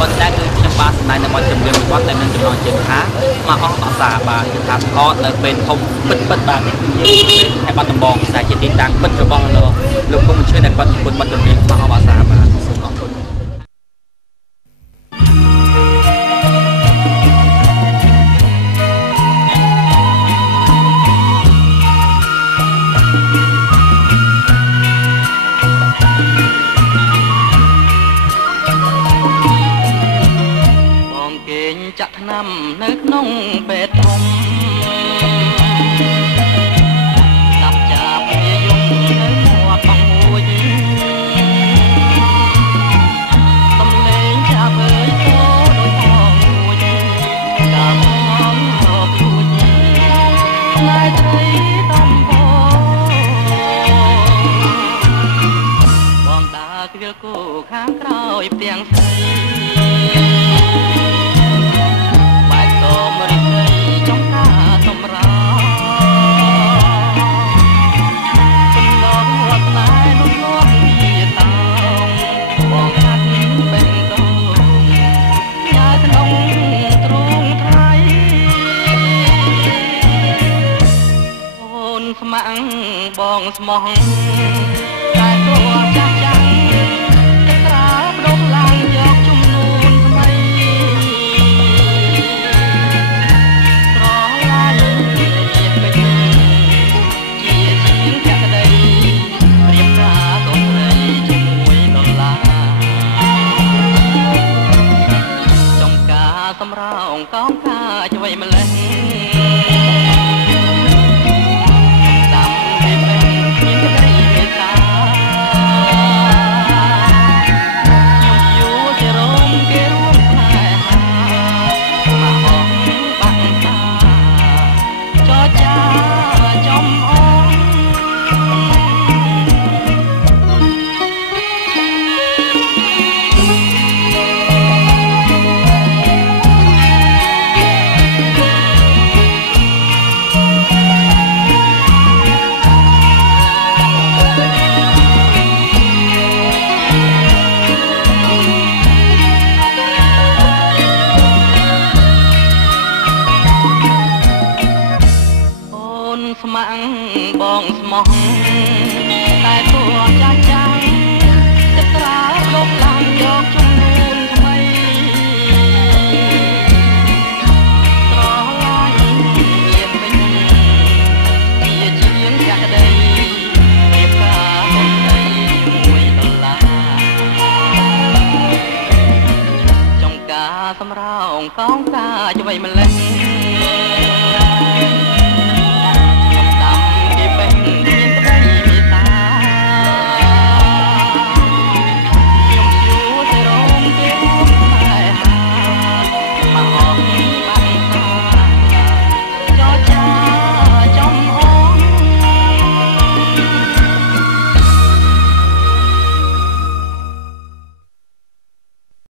ប៉ុន្តែគឺខ្ញុំបានសម្ដែងនៅបទចម្រៀងមួយបទដែលមានចំណងជើងថាមកអស់អសាបាទគឺថាកតនៅពេលធំពិតបាទយើងហើយបាត់ដំបងដែលជាទីតាំងពិតរបស់លោកគុំឈឿនដែលគាត់និពន្ធបទចម្រៀងមកអស់អសាបាទសូមអរគុណចាក់ថ្នាំនៅក្នុងពេទ្យធំដាប់ចាប់វាយំនៅមាត់បងមួយសំលេងចាប់អើយតដោយផងមួយកាលមកជួយផ្លែត្រីតំបងដើរគ្រាលគោខាងក្រោយផ្ទាំងស្រីបងស្មោះតែទោះចាស់ចាំងទឹកត្រាបដុំឡើងយកជំនួនថ្មីស្រឡាញ់ជាពេញជាជាងចក្ដីព្រៀបការកូនស្រីជាមួយដុល្លារចំការសម្រោងកងការជួយម្លេះស្មាំងបងស្មោះតែទោះចាស់ចាំងចិត្តត្រាលុបឡើងយកជំនួនថ្មីស្រឡាញ់ជាពេញជាជាងចក្ដីរៀបការកូនស្រីជាមួយដុល្លារចំការសម្រោងកងការជួយម្លេះ